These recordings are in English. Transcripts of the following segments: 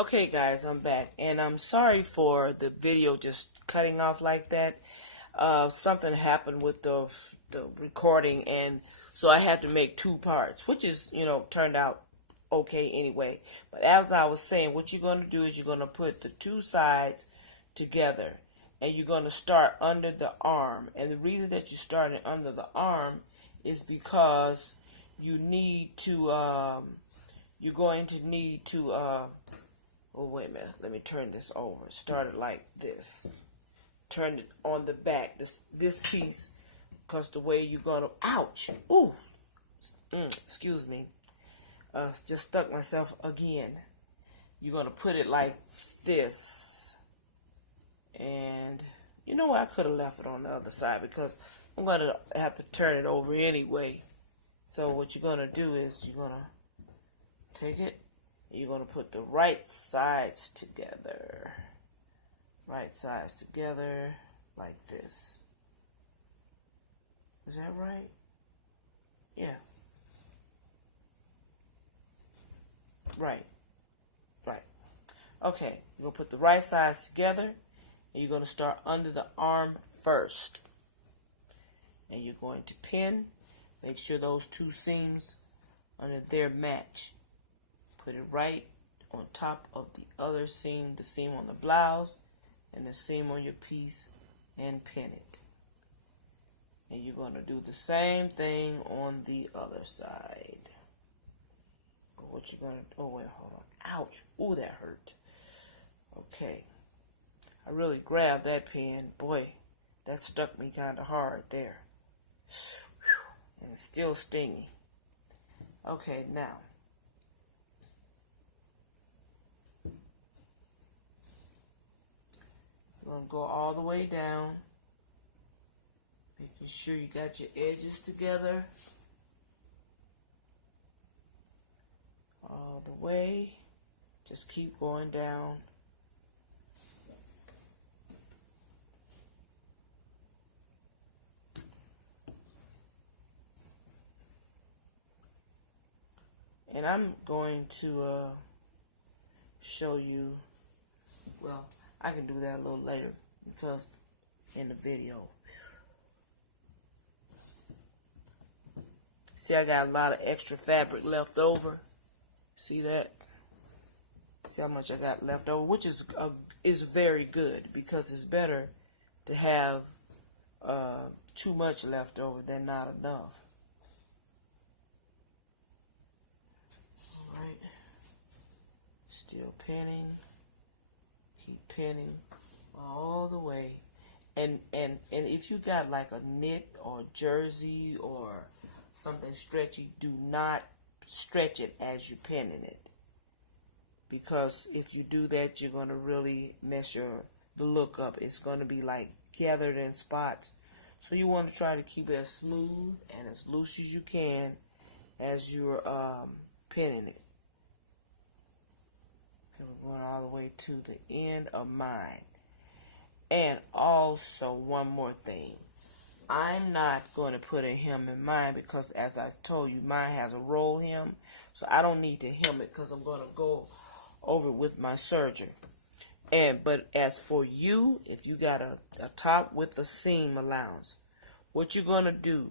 Okay guys, I'm back, and I'm sorry for the video just cutting off like that. Something happened with the recording, and so I had to make two parts, which is, turned out okay anyway. But as I was saying, what you're going to do is you're going to put the two sides together, and you're going to start under the arm. And the reason that you're starting under the arm is because you need to, you're going to need to, oh, wait a minute. Let me turn this over. Start it like this. Turn it on the back. This piece, because the way you're going to... Ouch! Ooh! Excuse me. Just stuck myself again. You're going to put it like this. And you know what? I could have left it on the other side because I'm going to have to turn it over anyway. So what you're going to do is you're going to take it. You're going to put the right sides together. Right sides together like this. Is that right? Yeah. Right. Right. Okay. You're going to put the right sides together. And you're going to start under the arm first. And you're going to pin. Make sure those two seams under there match. Put it right on top of the other seam, the seam on the blouse, and the seam on your piece, and pin it. And you're going to do the same thing on the other side. What you're going to... Oh, wait, hold on. Ouch. Ooh, that hurt. Okay. I really grabbed that pin. Boy, that stuck me kind of hard there. And it's still stingy. Okay, now... You're going to go all the way down, making sure you got your edges together, all the way. Just keep going down. And I'm going to show you, well, I can do that a little later because in the video. See, I got a lot of extra fabric left over. See that? See how much I got left over, which is very good because it's better to have too much left over than not enough. All right. Still pinning. Keep pinning all the way, and if you got like a knit or jersey or something stretchy, do not stretch it as you're pinning it, because if you do that, you're going to really mess the look up. It's going to be like gathered in spots. So you want to try to keep it as smooth and as loose as you can as you're pinning it. We're going all the way to the end of mine. And also, one more thing. I'm not going to put a hem in mine because, as I told you, mine has a roll hem. So I don't need to hem it because I'm going to go over with my serger. But as for you, if you got a top with a seam allowance, what you're going to do,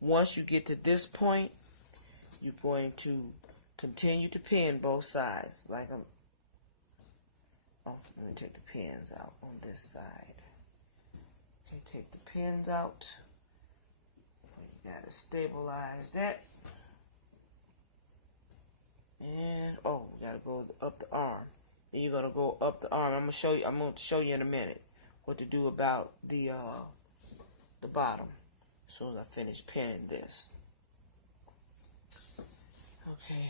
once you get to this point, you're going to continue to pin both sides like I'm... Oh, let me take the pins out on this side. Okay, take the pins out. You gotta stabilize that. And oh, we gotta go up the arm. Then you're gonna go up the arm. I'm gonna show you in a minute what to do about the bottom. As soon as I finish pinning this. Okay.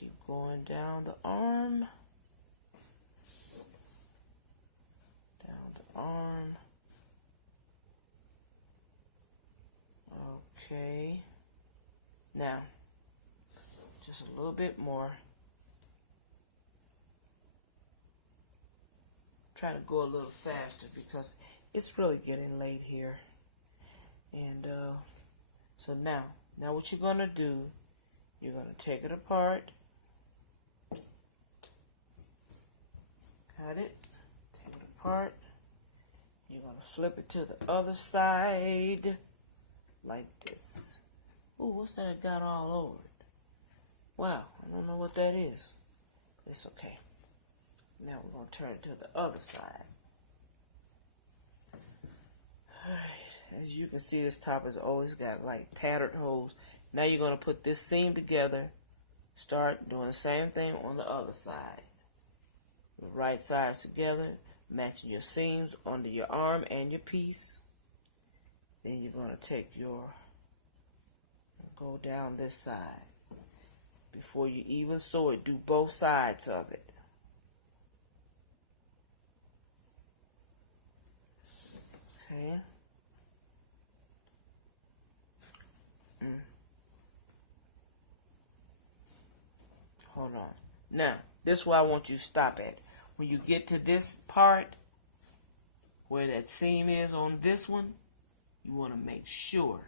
Keep going down the arm. Down the arm. Okay. Now, just a little bit more. Try to go a little faster because it's really getting late here. And so now what you're going to do, you're going to take it apart. Got it. Take it apart. You're going to flip it to the other side like this. Ooh, what's that it got all over it? Wow, I don't know what that is. It's okay. Now we're going to turn it to the other side. Alright, as you can see, this top has always got like tattered holes. Now you're going to put this seam together. Start doing the same thing on the other side. The right sides together, matching your seams under your arm and your piece. Then you're going to take your, go down this side. Before you even sew it, do both sides of it. Okay. Hold on. Now, this is where I want you to stop at. When you get to this part, where that seam is on this one, you want to make sure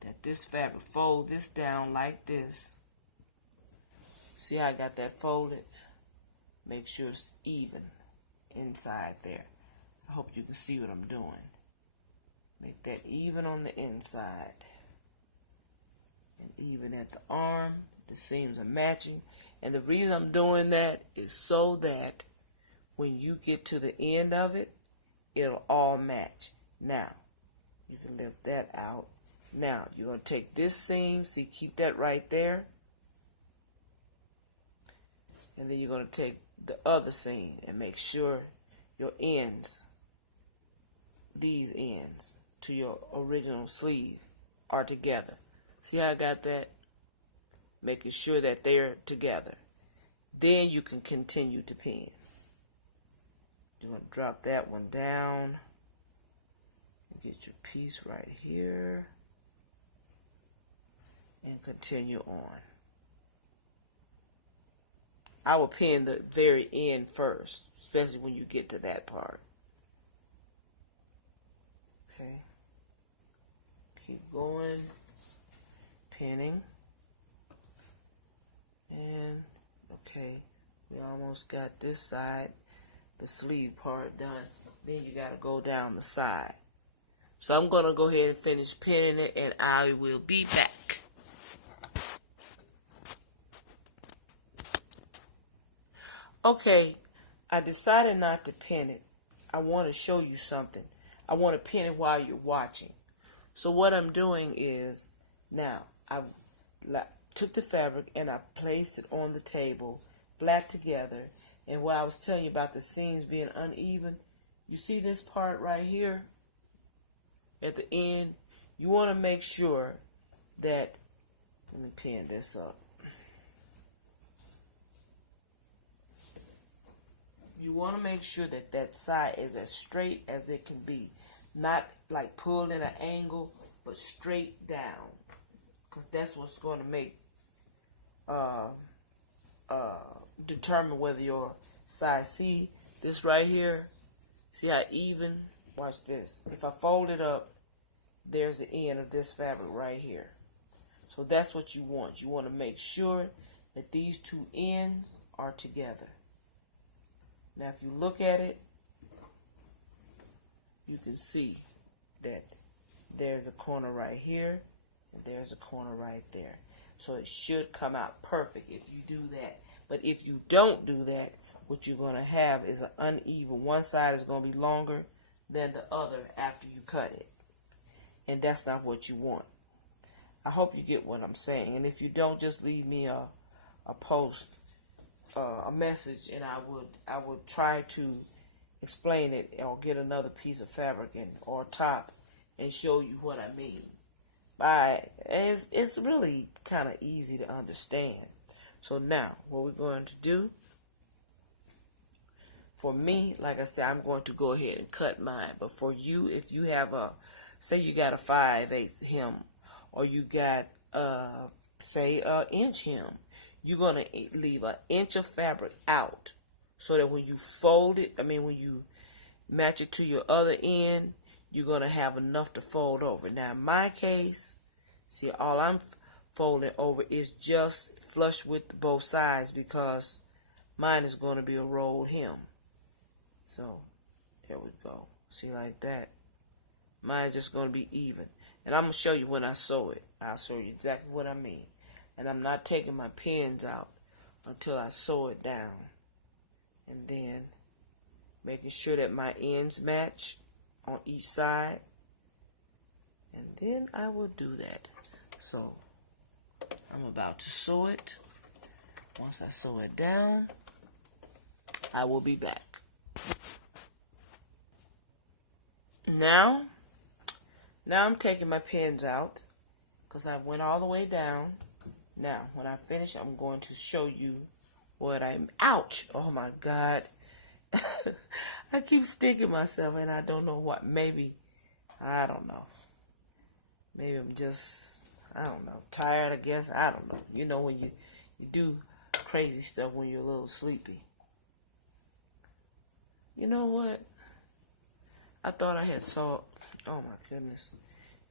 that this fabric, fold this down like this. See how I got that folded? Make sure it's even inside there. I hope you can see what I'm doing. Make that even on the inside. And even at the arm, the seams are matching. And the reason I'm doing that is so that when you get to the end of it, it'll all match. Now, you can lift that out. Now, you're going to take this seam, see, keep that right there. And then you're going to take the other seam and make sure your ends, these ends to your original sleeve are together. See how I got that? Making sure that they're together. Then you can continue to pin. You're going to drop that one down. Get your piece right here. And continue on. I will pin the very end first, especially when you get to that part. Okay. Keep going. Pinning. And, okay, we almost got this side, the sleeve part done. Then you got to go down the side. So I'm going to go ahead and finish pinning it, and I will be back. Okay, I decided not to pin it. I want to show you something. I want to pin it while you're watching. So what I'm doing is, now, I took the fabric and I placed it on the table, flat together. And what I was telling you about the seams being uneven, you see this part right here at the end? You want to make sure that, let me pin this up. You want to make sure that that side is as straight as it can be. Not like pulled in an angle, but straight down. Because that's what's going to make, determine whether your side, see this right here, see how even, watch this. If I fold it up, there's the end of this fabric right here. So that's what you want. You want to make sure that these two ends are together. Now if you look at it, you can see that there's a corner right here, and there's a corner right there. So it should come out perfect if you do that. But if you don't do that, what you're going to have is an uneven. One side is going to be longer than the other after you cut it. And that's not what you want. I hope you get what I'm saying. And if you don't, just leave me a post, a message, and I would try to explain it or get another piece of fabric or top and show you what I mean. It's really kind of easy to understand. So now, what we're going to do, for me, like I said, I'm going to go ahead and cut mine. But for you, if you have say you got a 5/8 hem, or you got, say, an inch hem, you're going to leave an inch of fabric out so that when you fold it, when you match it to your other end, you're going to have enough to fold over. Now, in my case, see, all I'm folding over is just flush with both sides because mine is going to be a rolled hem. So there we go. See, like that. Mine's just going to be even. And I'm going to show you when I sew it. I'll show you exactly what I mean. And I'm not taking my pins out until I sew it down. And then making sure that my ends match on each side. And then I will do that. So I'm about to sew it. Once I sew it down, I will be back. Now I'm taking my pins out because I went all the way down. Now, when I finish, I'm going to show you what I'm... Ouch! Oh my God. I keep sticking myself and I don't know what. Maybe, I don't know. Maybe I'm just, I don't know, tired, I guess. I don't know. You know when you do crazy stuff when you're a little sleepy. You know what? I thought I had sewed, oh my goodness.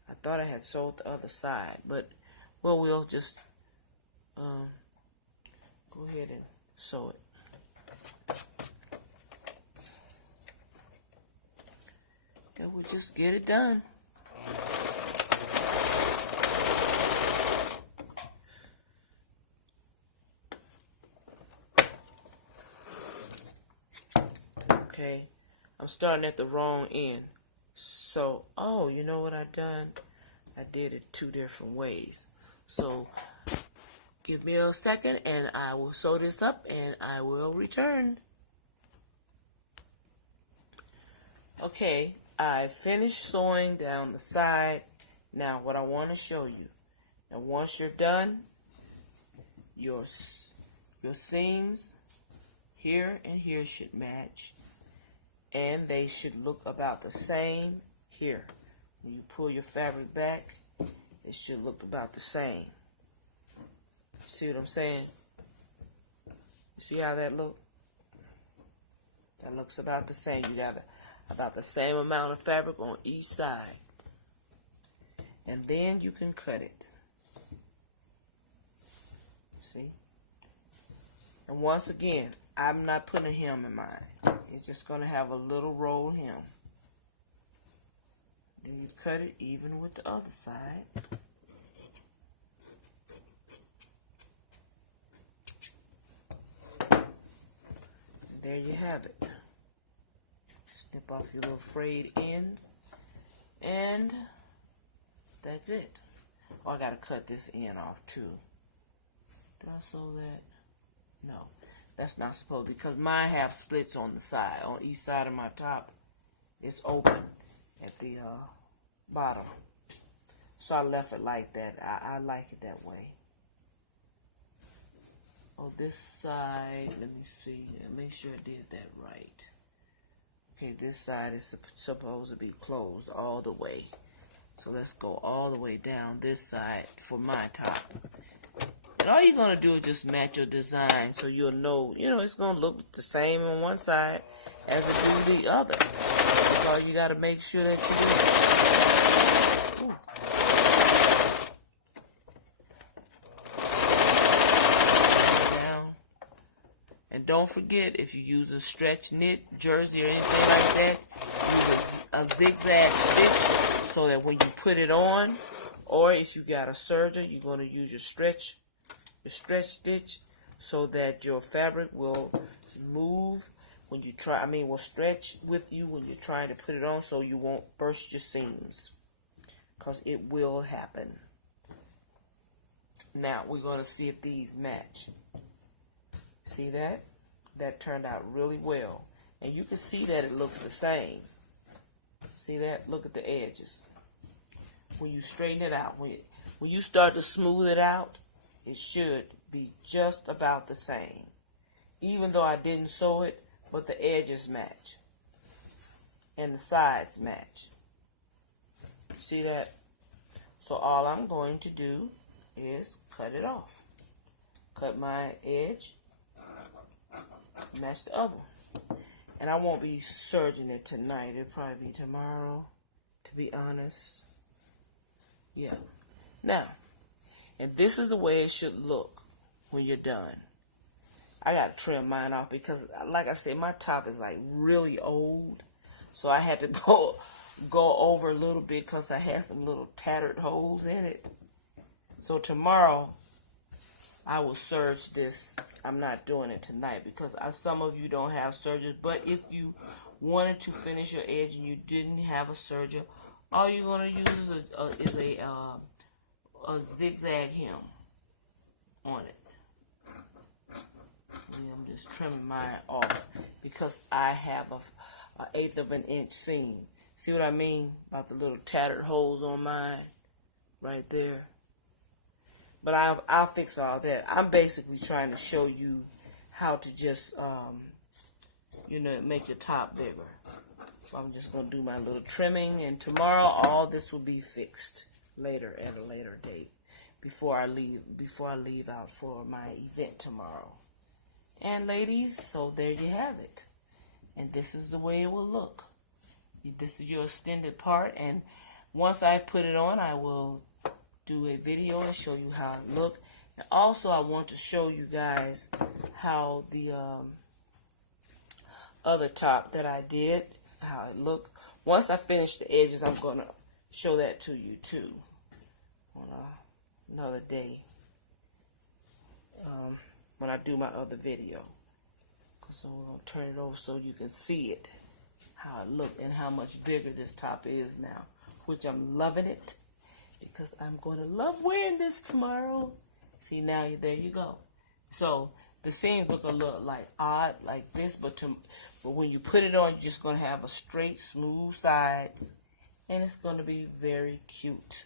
I thought I had sewed the other side, but, well, we'll just go ahead and sew it. And we'll just get it done. Okay, I'm starting at the wrong end. So, oh, you know what I've done? I did it 2 different ways. So, give me a second and I will sew this up and I will return. Okay, I finished sewing down the side. Now, what I want to show you. Now, once you're done, your seams here and here should match. And they should look about the same here. When you pull your fabric back, it should look about the same. See what I'm saying? You see how that looks? That looks about the same. You got about the same amount of fabric on each side. And then you can cut it. See? And once again, I'm not putting a hem in mine. It's just going to have a little roll hem. Then you cut it even with the other side. And there you have it. Snip off your little frayed ends. And that's it. Oh, I got to cut this end off too. Did I sew that? No. That's not supposed to, because mine have splits on the side. On each side of my top, it's open at the bottom. So I left it like that. I like it that way. Oh, this side, let me see. Make sure I did that right. Okay, this side is supposed to be closed all the way. So let's go all the way down this side for my top. And all you're going to do is just match your design so you'll know, it's going to look the same on one side as it do the other. That's all you got to make sure that you do. Ooh. Now, and don't forget, if you use a stretch knit, jersey, or anything like that, use a zigzag stitch so that when you put it on, or if you got a serger, you're going to use your stretch stitch so that your fabric will move when you try, will stretch with you when you're trying to put it on, so you won't burst your seams, because it will happen. Now we're going to see if these match. See that? That turned out really well, and you can see that it looks the same. See that? Look at the edges. When you straighten it out, when you start to smooth it out, it should be just about the same. Even though I didn't sew it, but the edges match. And the sides match. See that? So all I'm going to do is cut it off. Cut my edge. Match the other one. And I won't be serging it tonight. It'll probably be tomorrow, to be honest. Yeah. Now, and this is the way it should look when you're done. I got to trim mine off because, like I said, my top is like really old. So I had to go over a little bit because I had some little tattered holes in it. So tomorrow I will serge this. I'm not doing it tonight because some of you don't have sergers. But if you wanted to finish your edge and you didn't have a serger, all you're going to use is a zigzag hem on it. I'm just trimming mine off because I have a 1/8 of an inch seam. See what I mean about the little tattered holes on mine right there? But I'll fix all that. I'm basically trying to show you how to just make your top bigger. So I'm just gonna do my little trimming, and tomorrow all this will be fixed later at a later date before I leave out for my event tomorrow. And ladies, so there you have it. And this is the way it will look. This is your extended part, and once I put it on, I will do a video and show you how it look. And also, I want to show you guys how the other top that I did, how it looked. Once I finish the edges, I'm going to show that to you too on another day when I do my other video. So we're going to turn it over so you can see it, how it looked and how much bigger this top is now, which I'm loving it because I'm going to love wearing this tomorrow. See, now there you go. So the seams look a little like odd like this, but when you put it on, you're just going to have a straight, smooth sides, and it's going to be very cute.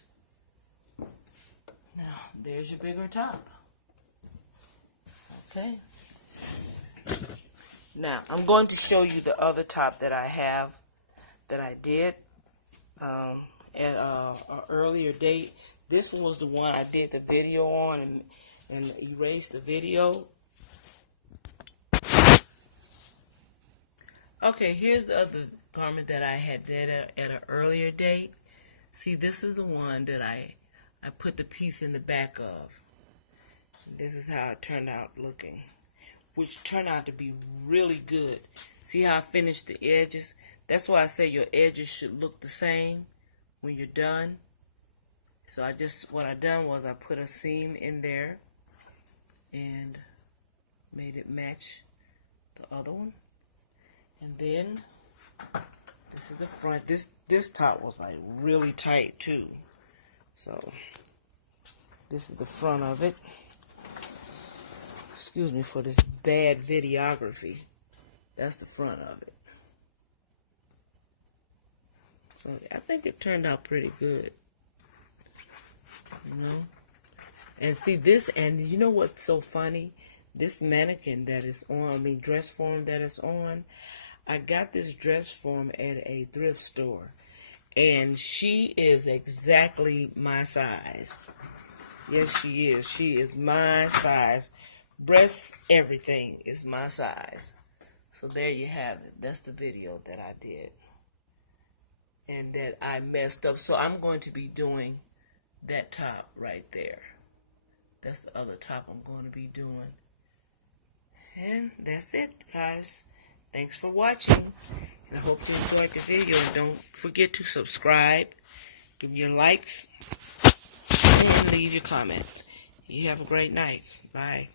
Now, there's your bigger top. Okay. Now, I'm going to show you the other top that I have, that I did at an earlier date. This was the one I did the video on and erased the video. Okay, here's the other garment that I had did at an earlier date. See, this is the one that I put the piece in the back of. This is how it turned out looking, which turned out to be really good. See how I finished the edges? That's why I say your edges should look the same when you're done. So what I done was I put a seam in there and made it match the other one. And then this is the front. This top was like really tight too. So this is the front of it. Excuse me for this bad videography. That's the front of it. So I think it turned out pretty good. You know? And see this, and you know what's so funny? This mannequin that is on, dress form that is on, I got this dress form at a thrift store. And she is exactly my size. Yes, she is. She is my size. Breasts, everything is my size. So there you have it. That's the video that I did. And that I messed up. So I'm going to be doing that top right there. That's the other top I'm going to be doing. And that's it, guys. Thanks for watching. And I hope you enjoyed the video. And don't forget to subscribe, give me your likes, and leave your comments. You have a great night. Bye.